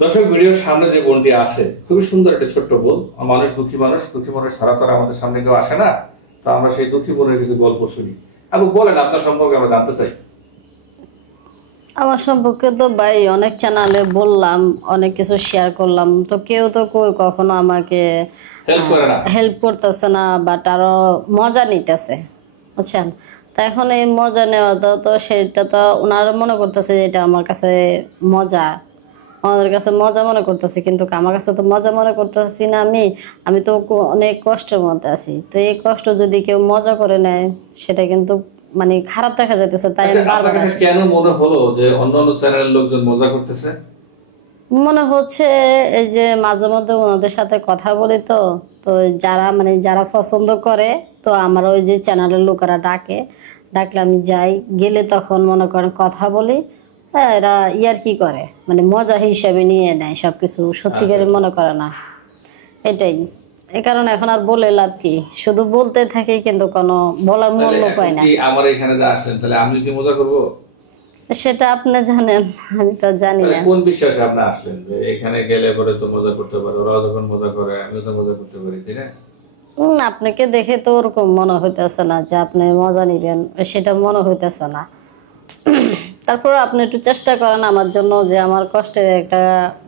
দর্শক, ভিডিওর সামনে যে বোনটি আছে খুবই সুন্দর একটা ছোট্ট বোন। মানুষ দুঃখী মনের ছাড়া তো আর আমাদের সামনে কেউ আসে না। তো আমরা সেই দুঃখী বোনের কিছু গল্প শুনি। আপু বলেন, আপনার সম্পর্কে আমরা জানতে চাই। আমার সম্পর্কে তো ভাই অনেক চ্যানেলে বললাম, অনেক কিছু শেয়ার করলাম, তো কেউ তো কখনো আমাকে হেল্প করে না। হেল্প করতেছে না, বাট আরো মজা নিতেছে, বুঝছেন। তা এখন এই মজা নেওয়া তো সেটা তো ওনারা মনে করতেছে যে এটা আমার কাছে মজা, আমাদের কাছে মজা মনে করতেছি, কিন্তু আমার কাছে তো মজা মনে করতেছি না। আমি তো অনেক কষ্টের মধ্যে আছি। তো এই কষ্ট যদি কেউ মজা করে নেয় সেটা কিন্তু মানে খারাপ দেখা যাইতেছে। তাই আমি আপনার বারবার কাছে কেন মনে হলো যে অন্যান্য চ্যানেলের লোকজন মজা করতেছে? মনে হচ্ছে এই যে মাঝে মধ্যে ওনাদের সাথে কথা বলি, তো তো যারা পছন্দ করে, তো আমার ওই যে চ্যানেলের লোকেরা ডাকলে আমি যাই, গেলে তখন মনে করেন কথা বলি। হ্যাঁ, এরা ইয়ার কি করে, মানে মজা হিসাবে নিয়ে নেয়, সবকিছু সত্যিকারে মনে করে না। এটাই এই কারণে এখন আর বলে লাভ কি, শুধু বলতে থাকি কিন্তু কোনো বলার মূল্য পাই না। আমার এখানে যে আসলেন, তাহলে আমি কি মজা করবো? সেটা আপনি জানেন, আমি তো জানি না। কোন বিশ্বাসে আপনি আসলেন যে এখানে গেলে পরে তো মজা করতে পারে, ওরা যখন মজা করে আমিও তো মজা করতে পারি, তাই না? আপনাকে দেখে তো ওরকম মনে হইতেছে না যে আপনি মজা নিবেন, সেটা মনে হইতেছে না। তারপর আপনি একটু চেষ্টা করেন আমার জন্য, যে আমার কষ্টের একটা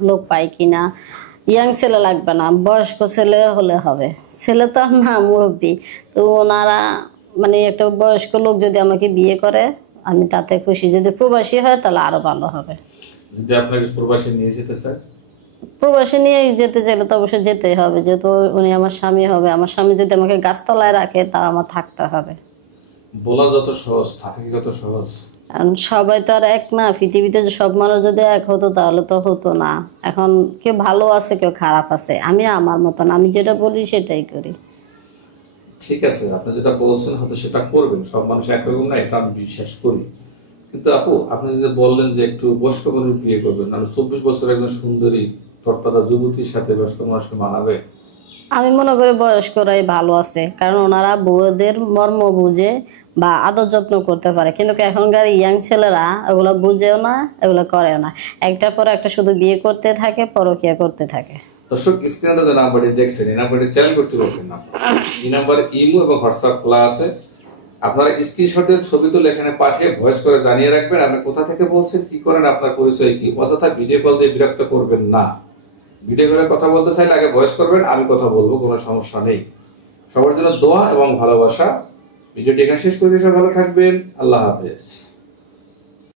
লোক পাই কিনা। ইয়াং ছেলে লাগবে না, বয়স্ক ছেলে হলে হবে। ছেলে তো আর না, মুরব্বী। তো ওনারা মানে একটা বয়স্ক লোক যদি আমাকে বিয়ে করে আমি তাতে খুশি। যদি প্রবাসী হয় তাহলে আরো ভালো হবে। যদি আপনাকে প্রবাসী নিয়ে যেতে চায়? প্রবাসী নিয়ে যেতে চাইলে তো অবশ্যই যেতেই হবে, যেহেতু উনি আমার স্বামী হবে। আমার স্বামী যদি আমাকে গাছতলায় রাখে তা আমার থাকতে হবে। বলা যত সহজ, থাকে কি কত সহজ। কারণ সবাই তো আর এক না, পৃথিবীতে সব মানুষ যদি এক হতো তাহলে তো হতো না। এখন কেউ ভালো আছে, কেউ খারাপ আছে। আমি আমার মতন, আমি যেটা বলি সেটাই করি। ঠিক আছে, আপনি যেটা বলছেন হয়তো সেটা করবেন, সব মানুষ একরকম না, এটা আমি বিশ্বাস করি। কিন্তু আপু, আপনি যে বললেন যে একটু বয়স্ক মানুষ বিয়ে করবেন, মানে 24 বছরের একজন সুন্দরী তরতাজা যুবতীর সাথে বয়স্ক মানুষকে মানাবে? আমি মনে করি বয়স্করাই ভালো আছে, কারণ ওনারা বউদের মর্ম বুঝে বা আদর যত্ন করতে পারে। কিন্তু এখনকার ইয়াং ছেলেরা এগুলো বুঝেও না, এগুলো করেও না। একটার পর একটা শুধু বিয়ে করতে থাকে, পরকীয়া করতে থাকে। দর্শক, স্ক্রিনে যে নাম্বারটি দেখছেন, এই নাম্বারটি চ্যানেল করতে পারবেন না। এই নাম্বারে ইমো এবং হোয়াটসঅ্যাপ খোলা আছে। আপনারা স্ক্রিনশটের ছবি তুলে এখানে পাঠিয়ে ভয়েস করে জানিয়ে রাখবেন আপনি কোথা থেকে বলছেন, কি করেন, আপনার পরিচয় কি। অযথা ভিডিও কল দিয়ে বিরক্ত করবেন না। ভিডিও কলে কথা বলতে চাইলে আগে ভয়েস করবেন, আমি কথা বলবো, কোনো সমস্যা নেই। সবার জন্য দোয়া এবং ভালোবাসা। ভিডিওটি এখানে শেষ করে দিয়ে সবাই ভালো থাকবেন। আল্লাহ হাফেজ।